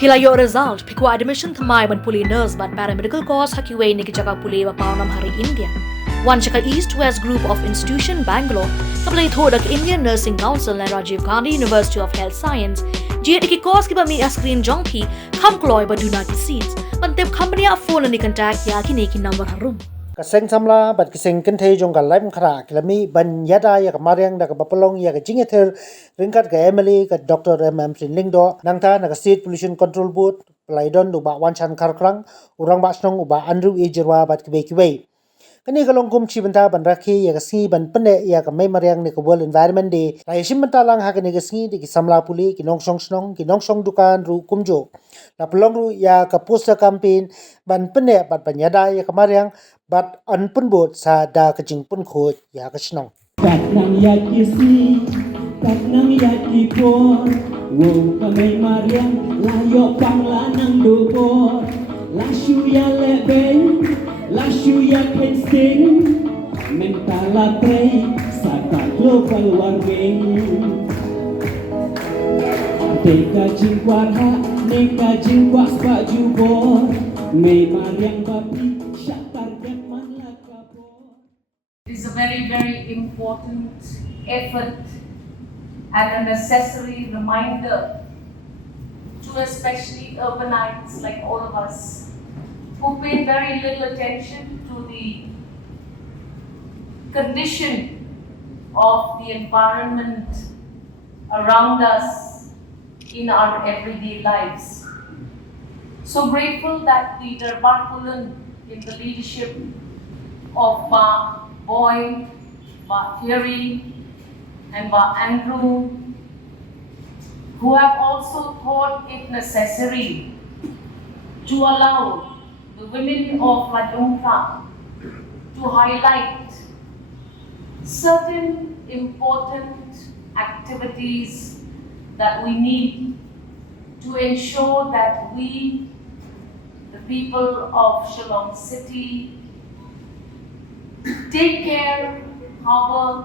Pilayo result, pikwa admission thamai ban puli nurse but paramedical course hakiway niki chaka puli wa paunam hari India. One chaka East-West group of institution Bangalore, kaplay thodak Indian Nursing Council and Rajiv Gandhi University of Health Science, GAT ki course ki ba mi screen jong ki, kham kloy ba do not seats, ban tep company a phone ni contact ya ki neki number harum. Kaseng samla bat kiseng kenthe jong ka Laitumkhrah kilami ban Iada ya ka Mariang da ka bapalong ya ka jingither ringkat ka Emily ka Dr. Shillong do nangta na ka State Pollution Control Board pelaidon do ba wanchan karkrang urang ba snong uba Andrew Ejirwa bat kibe kani ka longkum chibanta ban rakhi ya ka sngi ban pene ya ka Mariang ni ka World Environment Day lai shimanta lang ha ka ni ka sngi di ki samla puli ki nongsong snong ki nongsong dukan ru kumjo la pelong ru ya ka poster campaign ban pene bat ban Iada ya ka Mariang but unpun bot sa da kajing pun khot ya ka snong kat nang ya kisi kat nang ya kipor wo kamay Mariang layo pang lanang dubor la shuya lebe la shuya pensing mentala trei sa ka global warming teka jingwarha neka jingwa spa jubor may Mariang babi It is a very, very important effort and a necessary reminder to especially urbanites like all of us who pay very little attention to the condition of the environment around us in our everyday lives. So grateful that the Darbar Pulan, in the leadership of Ma Boy, Ba Thierry, and Ba Andrew, who have also thought it necessary to allow the women of Laitumkhrah to highlight certain important activities that we need to ensure that we, the people of Shillong city, take care, cover,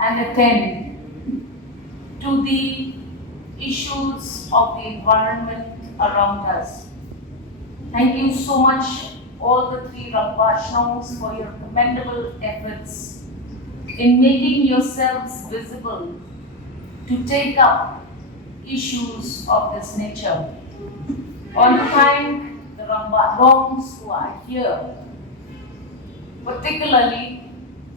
and attend to the issues of the environment around us. Thank you so much, all the three Rangvashnons, for your commendable efforts in making yourselves visible to take up issues of this nature. I want to thank the Rangvashnons who are here. Particularly,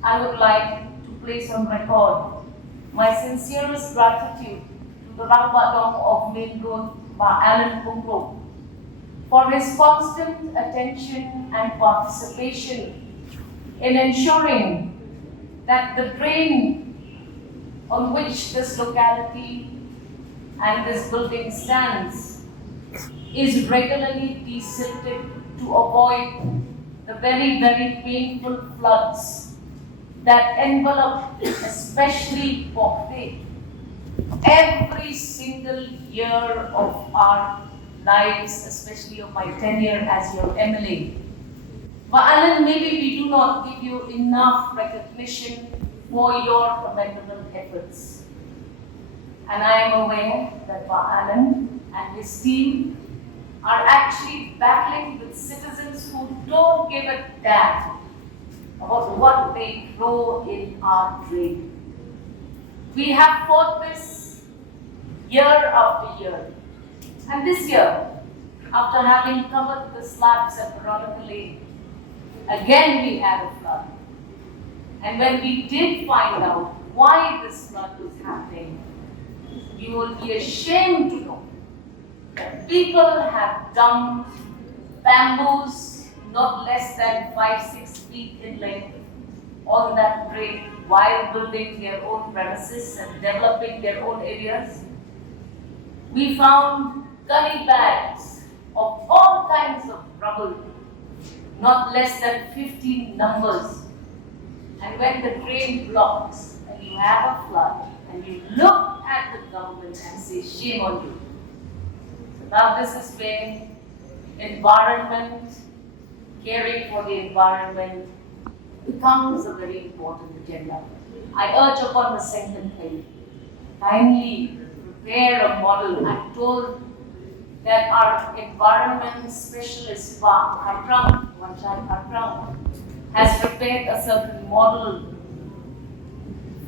I would like to place on record my sincerest gratitude to the Rangvadong of Main Road, Laitumkhrah, for his constant attention and participation in ensuring that the drain on which this locality and this building stands is regularly desilted to avoid the very, very painful floods that envelop, especially Paidbah, every single year of our lives, especially of my tenure as your MLA. But Alan, maybe we do not give you enough recognition for your commendable efforts. And I am aware that Alan and his team are actually battling with citizens who don't give a damn about what they throw in our drain. We have fought this year after year. And this year, after having covered the slabs at Veronica Lane, again we had a flood. And when we did find out why this flood was happening, you will be ashamed to know that people have dumped bamboos not less than 5-6 feet in length on that drain while building their own premises and developing their own areas. We found gunny bags of all kinds of rubble, not less than 15 numbers. And when the drain blocks and you have a flood and you look at the government and say, shame on you. So now this is where environment, caring for the environment becomes a very important agenda. I urge upon the second thing, kindly prepare a model. I'm told that our environment specialist, Mariang, has prepared a certain model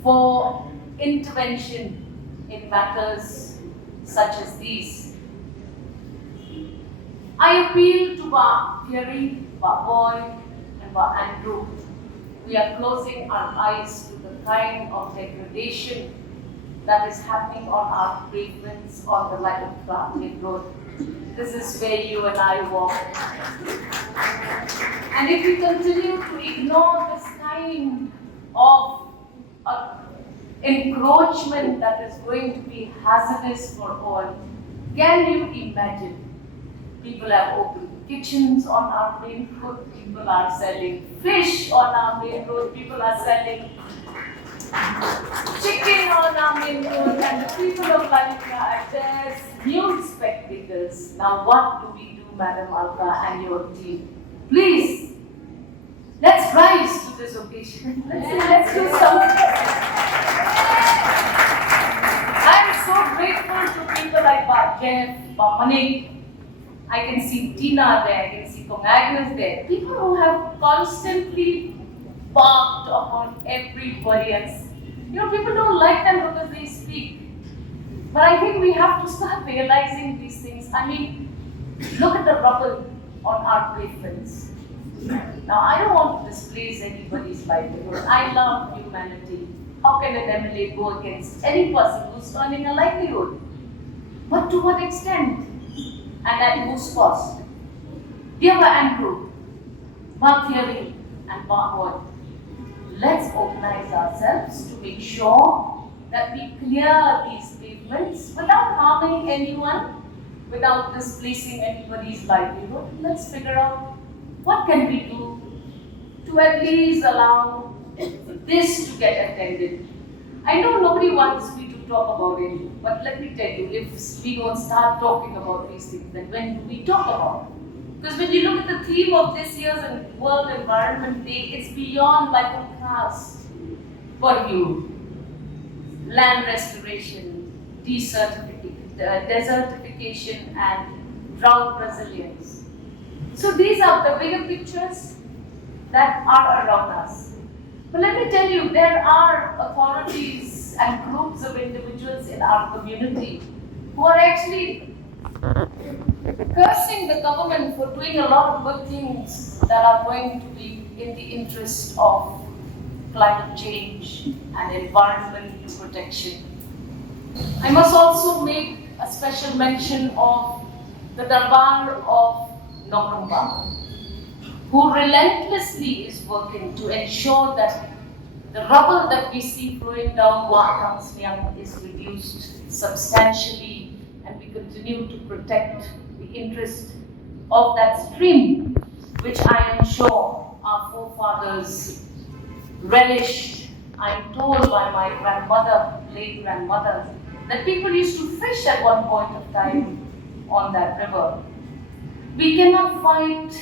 for intervention in matters such as these. I appeal to Thierry, Boy, and Andrew. We are closing our eyes to the kind of degradation that is happening on our pavements on the Laitumkhrah road. This is where you and I walk. And if we continue to ignore this kind of encroachment that is going to be hazardous for all, can you imagine? People have opened kitchens on our main road, people are selling fish on our main road, people are selling chicken on our main road, and the people of Laitumkhrah are just huge spectators. Now what do we do, Madam Alka and your team? Please, let's rise to this occasion. Let's do something. I'm so grateful to people like Jeff, Manik. I can see Tina there, I can see Kong Agnes there. People who have constantly barked upon everybody else. People don't like them because they speak. But I think we have to start realizing these things. Look at the rubble on our pavements. Now, I don't want to displace anybody's livelihood. I love humanity. How can an MLA go against any person who's earning a livelihood? But to what extent? And at whose cost? Dear Andrew, Thierry, and Boy, let's organize ourselves to make sure that we clear these pavements without harming anyone, without displacing anybody's livelihood. Let's figure out what can we do to at least allow this to get attended. I know nobody wants me to talk about it, but let me tell you, if we don't start talking about these things, then when do we talk about it? Because when you look at the theme of this year's World Environment Day, it's beyond Laitumkhrah's purview. Land restoration, desertification, and drought resilience. So these are the bigger pictures that are around us. But let me tell you, there are authorities and groups of individuals in our community who are actually cursing the government for doing a lot of good things that are going to be in the interest of climate change and environmental protection. I must also make a special mention of the Darbar of Laitumkhrah, who relentlessly is working to ensure that the rubble that we see flowing down Mariang is reduced substantially, and we continue to protect the interest of that stream, which I am sure our forefathers relished. I'm told by my grandmother, late grandmother, that people used to fish at one point of time on that river. We cannot fight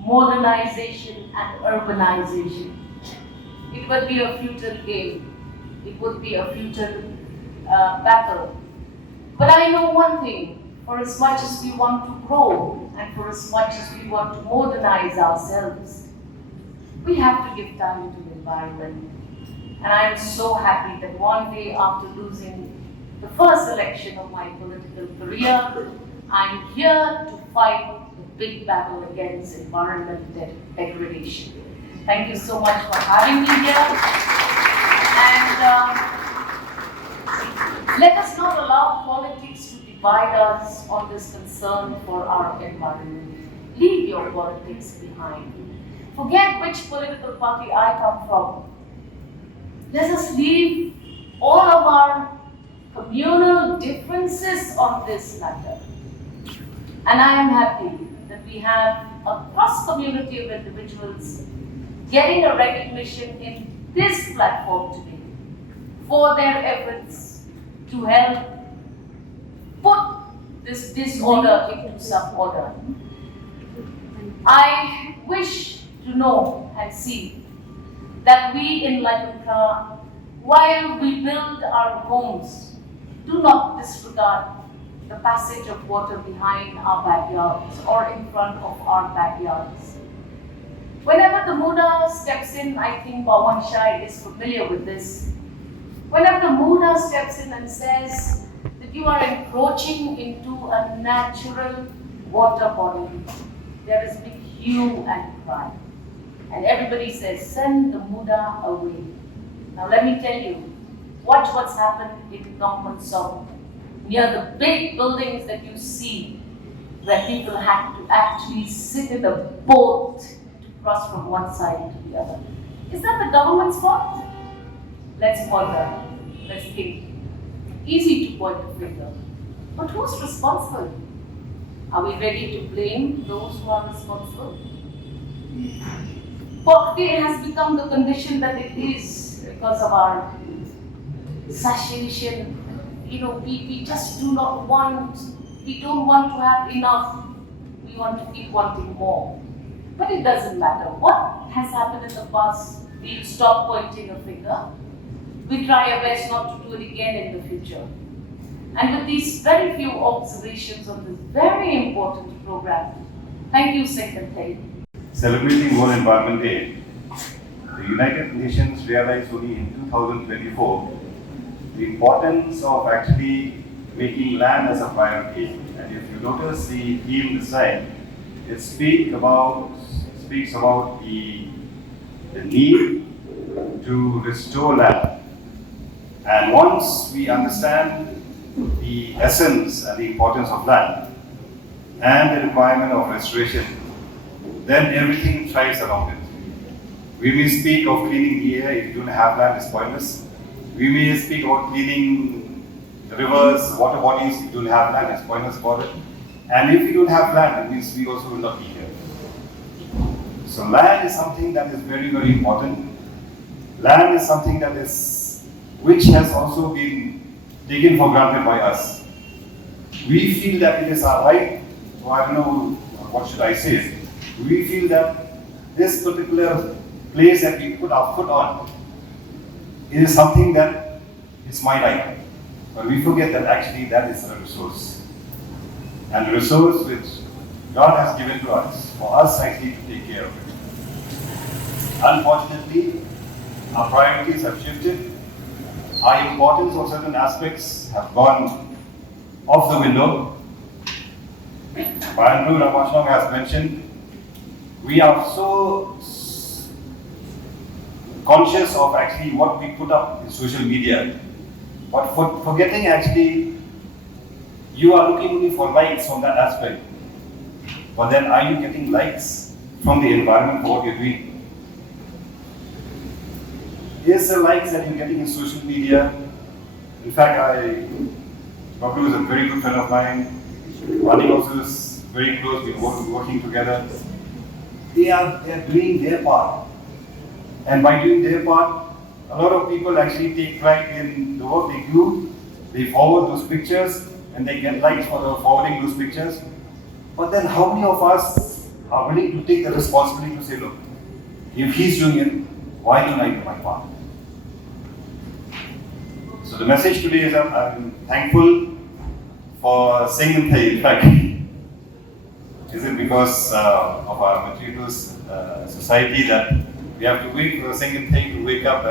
modernization and urbanization. It would be a futile game. It would be a futile battle. But I know one thing, for as much as we want to grow and for as much as we want to modernize ourselves, we have to give time to the environment. And I am so happy that one day after losing the first election of my political career, I'm here to fight the big battle against environmental degradation. Thank you so much for having me here. And let us not allow politics to divide us on this concern for our environment. Leave your politics behind. Forget which political party I come from. Let us leave all of our communal differences on this matter. And I am happy that we have a cross-community of individuals getting a recognition in this platform today for their efforts to help put this disorder into some order. I wish to know and see that we in Laitumkhrah, while we build our homes, do not disregard the passage of water behind our backyards or in front of our backyards. Whenever the Muda steps in, I think Pawan Shai is familiar with this. Whenever the Muda steps in and says that you are encroaching into a natural water body, there is big hue and cry. And everybody says, send the Muda away. Now let me tell you, watch what's happened in Nongman Song, near the big buildings that you see, where people had to actually sit in a boat to cross from one side to the other. Is that the government's fault? Let's ponder, let's think. Easy to point the finger, but who's responsible? Are we ready to blame those who are responsible? Poverty has become the condition that it is because of our satiation. We just do not want, we don't want to have enough. We want to keep wanting more. But it doesn't matter. What has happened in the past, we'll stop pointing a finger. We try our best not to do it again in the future. And with these very few observations on this very important program, thank you, Secretary. Celebrating World Environment Day, the United Nations realized only in 2024 the importance of actually making land as a priority. And if you notice the theme this time, it speaks about the need to restore land. And once we understand the essence and the importance of land and the requirement of restoration, then everything thrives around it. We may speak of cleaning the air. If you don't have land, it's pointless. We may speak about cleaning the rivers, water bodies. If you don't have land, it's pointless about it. And if you don't have land, it means we also will not be here. So land is something that is very, very important. Land is something which has also been taken for granted by us. We feel that it is our right, or I don't know, what should I say? We feel that this particular place that we put our foot on, it is something that is my right. But we forget that actually that is a resource. And the resource which God has given to us, for us actually to take care of it. Unfortunately, our priorities have shifted. Our importance of certain aspects have gone off the window. Andrew Ramashong has mentioned, we are so conscious of actually what we put up in social media, but forgetting actually, you are looking only for likes from that aspect. But then are you getting likes from the environment for what you're doing? Is the likes that you're getting in social media? In fact, Babu is a very good friend of mine. Rani also is very close, we're working together. They are doing their part. And by doing their part, a lot of people actually take pride in the work they do. They forward those pictures and they get likes for forwarding those pictures. But then how many of us are willing to take the responsibility to say, look, if he's doing it, why don't I do my part? So the message today is that I'm thankful for Singing Thai. In fact, is it because of our materialist society that we have to wait for the Singing Thai to wake up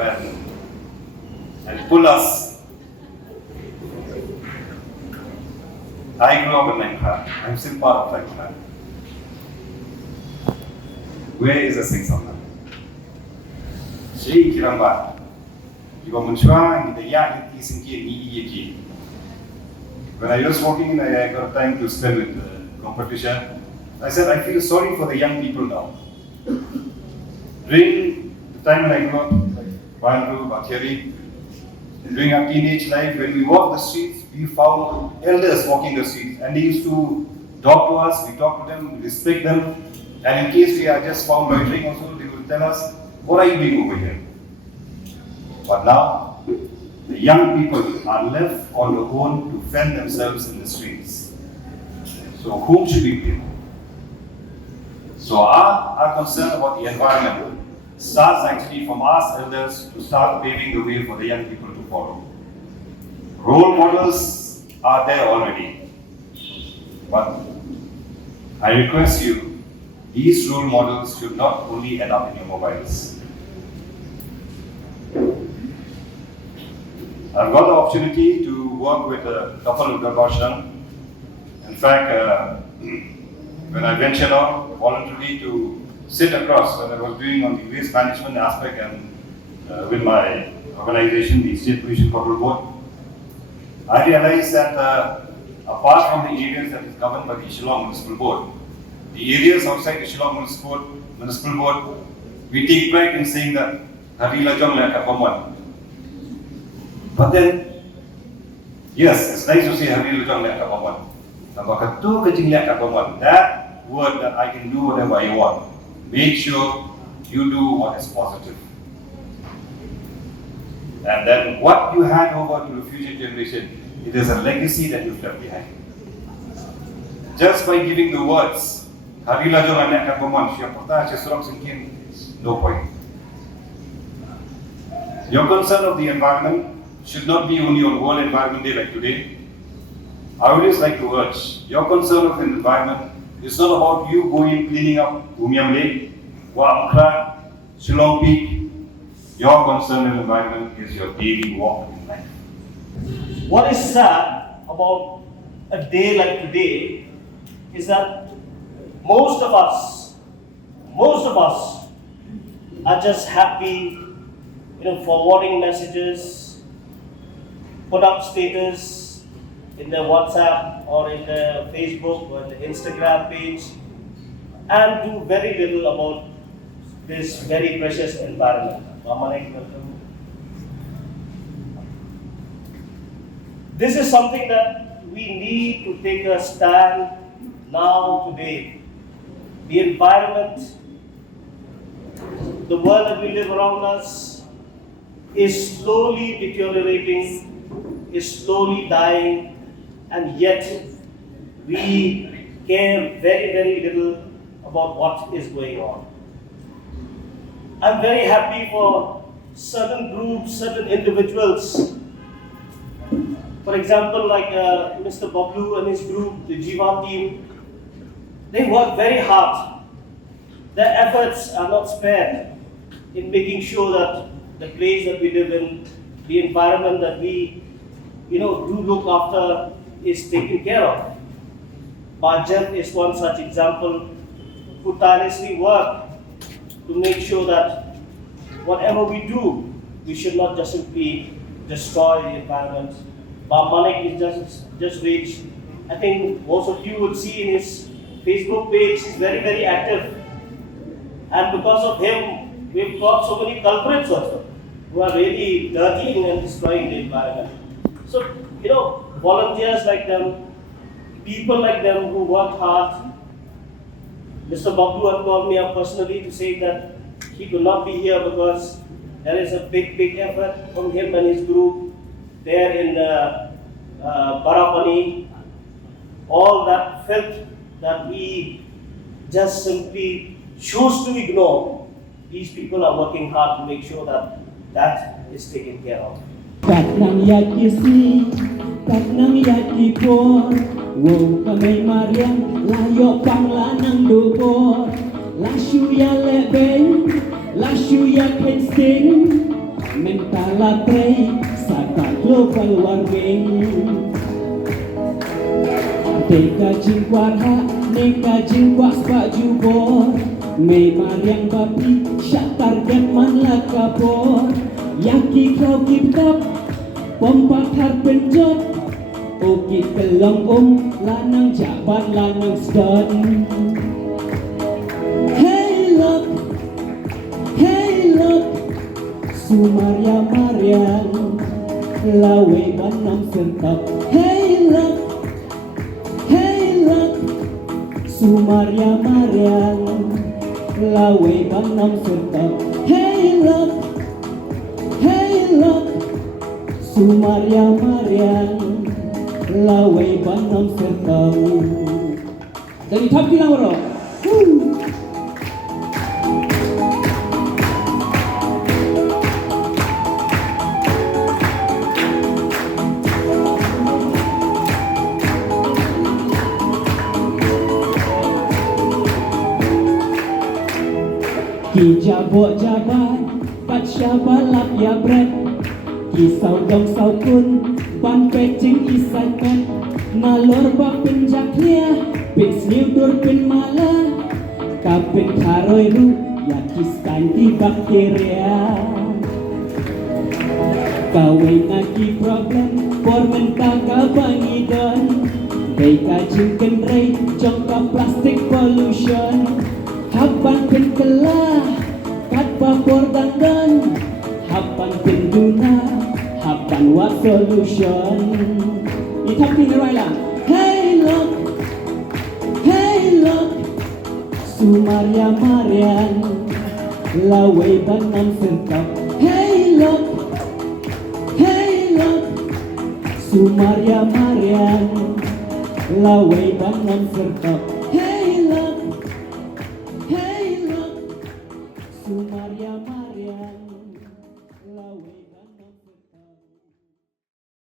and pull us? I grew up in Laitumkhrah. I'm still part of Laitumkhrah. Where is the Sing Song? Shri Kiramba. When I was working, I got time to spend with the competition. I said, I feel sorry for the young people now. During the time when I grew up, like Bandru, Batheri, during our teenage life, when we walked the streets, we found elders walking the streets, and they used to talk to us, we talked to them, we respect them, and in case we are just found loitering also, they will tell us, what are you doing over here? But now, the young people are left on their own to fend themselves in the streets. So whom should we blame? So our concern about the environment starts actually from us elders to start paving the way for the young people to follow. Role models are there already. But I request you, these role models should not only end up in your mobiles. I've got the opportunity to work with a couple of Garbashran. In fact, when I ventured out voluntarily to sit across when I was doing on the waste management aspect and with my organization, the State Pollution Control Board, I realized that apart from the areas that is governed by the Shillong Municipal Board, the areas outside the Shillong Municipal Board, we take pride in saying that jong le. But then, yes, it's nice to say jong le. That word that I can do whatever I want. Make sure you do what is positive. And then what you hand over to the future generation, it is a legacy that you've left behind. Just by giving the words, no point. Your concern of the environment should not be only on World Environment Day like today. I always like to urge, your concern of the environment is not about you going cleaning up Umiam Lake, Laitumkhrah, Shillong Peak. Your concern of the environment is your daily walk in life. What is sad about a day like today is that most of us are just happy, forwarding messages, put up status in the WhatsApp or in the Facebook or the Instagram page, and do very little about this very precious environment. This is something that we need to take a stand now, today. The environment, the world that we live around us, is slowly deteriorating, is slowly dying, and yet we care very, very little about what is going on. I'm very happy for certain groups, certain individuals. For example, like Mr. Bablu and his group, the Jylla team, they work very hard. Their efforts are not spared in making sure that the place that we live in, the environment that we do look after, is taken care of. Bajat is one such example, who tirelessly work to make sure that whatever we do, we should not just simply destroy the environment. Manik is just reached. I think most of you will see in his Facebook page, he's very, very active. And because of him, we've got so many culprits also, who are really dirtying and destroying the environment. So, volunteers like them, people like them who worked hard. Mr. Bablu had called me up personally to say that he could not be here because there is a big, big effort from him and his group there in Barapani. All that filth that we just simply choose to ignore, these people are working hard to make sure that that is taken care of. Taknang yakisi, taknang yakipor, wow kamay Mariang, layo pang lanang dupor, lasyu ya lebeng, lasyu ya pensing, mentala trey, saka global warming. Teka jingkwarha, neka jingkwak spak jubor, may Mariang babi, syak target man lakapor, yaki kau kiptop, pompak har penjot, oki kelong lanang jabat lanang sdot. Hey look, Sumaria Mariang, lawe banam sentap. Hey look, Sumaria Mariang, lawe banam sentap. Hey look, Sumaria Mariang, lawe banam sentap. Jadi tap bilang orang. Ki jabok jabat Pat syabalap ya bret Ki sawdong sawkun Ban pecing isai pet Nalor bak penjak lia Pin sniudur pin mala Kapin karoi ru Ya kistan di bakteria Kawai ngaki problem Por mentah kabangidon Day kajing kenrei Jongka plastic pollution Hapan pin kelah Kat vapor dandan Hapan pin duna Hapan what solution Itapin Raila Hey look Sumaria Mariang Laway banam serkap Hey look Sumaria Mariang Laway banam serkap Hey look Sumaria Mariang Laway